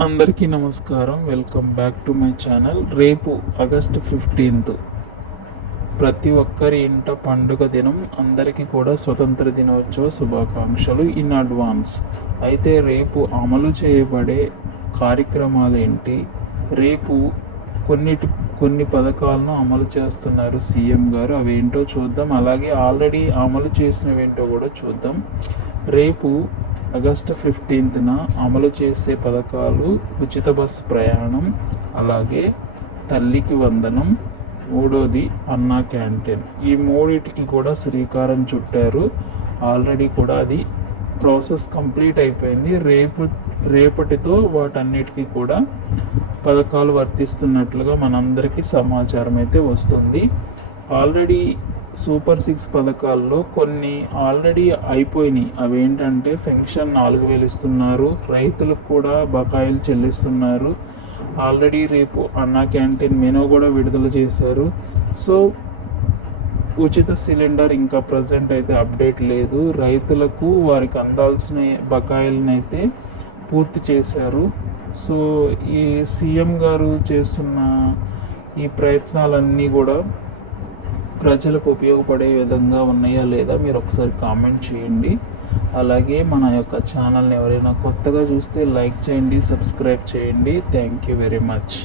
అందరికీ నమస్కారం. Welcome back to my channel. రేపు ఆగస్ట్ ఫిఫ్టీన్త్. ప్రతి ఒక్కరి ఇంట పండుగ దినం అందరికీ కూడా స్వతంత్ర దినోత్సవ శుభాకాంక్షలు ఇన్ అడ్వాన్స్ అయితే రేపు అమలు చేయబడే కార్యక్రమాలు ఏంటి రేపు కొన్నిటి కొన్ని పథకాలను అమలు చేస్తున్నారు సీఎం గారు. అవి ఏంటో చూద్దాం. అలాగే ఆల్రెడీ అమలు చేసినవేంటో కూడా చూద్దాం. రేపు ఆగస్టు ఫిఫ్టీన్త్న అమలు చేసే పథకాలు ఉచిత బస్సు ప్రయాణం అలాగే తల్లికి వందనం మూడోది అన్నా క్యాంటీన్. ఈ మూడింటికి కూడా శ్రీకారం చుట్టారు. ఆల్రెడీ కూడా అది ప్రాసెస్ కంప్లీట్ అయిపోయింది. రేపు రేపటితో వాటన్నిటికీ కూడా పథకాలు వర్తిస్తున్నట్లుగా మనందరికీ సమాచారం అయితే వస్తుంది. ఆల్రెడీ సూపర్ సిక్స్ పథకాల్లో కొన్ని ఆల్రెడీ అయిపోయినాయి. అవి ఏంటంటే పెన్షన్ నాలుగు వేలు ఇస్తున్నారు రైతులకు కూడా బకాయిలు చెల్లిస్తున్నారు. ఆల్రెడీ రేపు అన్నా క్యాంటీన్ మెనూ కూడా విడుదల చేశారు. సో ఉచిత సిలిండర్ ఇంకా ప్రజెంట్ అయితే అప్డేట్ లేదు. రైతులకు వారికి అందాల్సిన బకాయిలను అయితే పూర్తి చేశారు. సో ఈ సీఎం గారు చేస్తున్న ఈ ప్రయత్నాలన్నీ కూడా ప్రజలకు ఉపయోగపడే విధంగా ఉన్నాయా లేదా మీరు ఒకసారి కామెంట్ చేయండి. అలాగే మన యొక్క ఛానల్ని ఎవరైనా కొత్తగా చూస్తే లైక్ చేయండి సబ్స్క్రైబ్ చేయండి. Thank you very much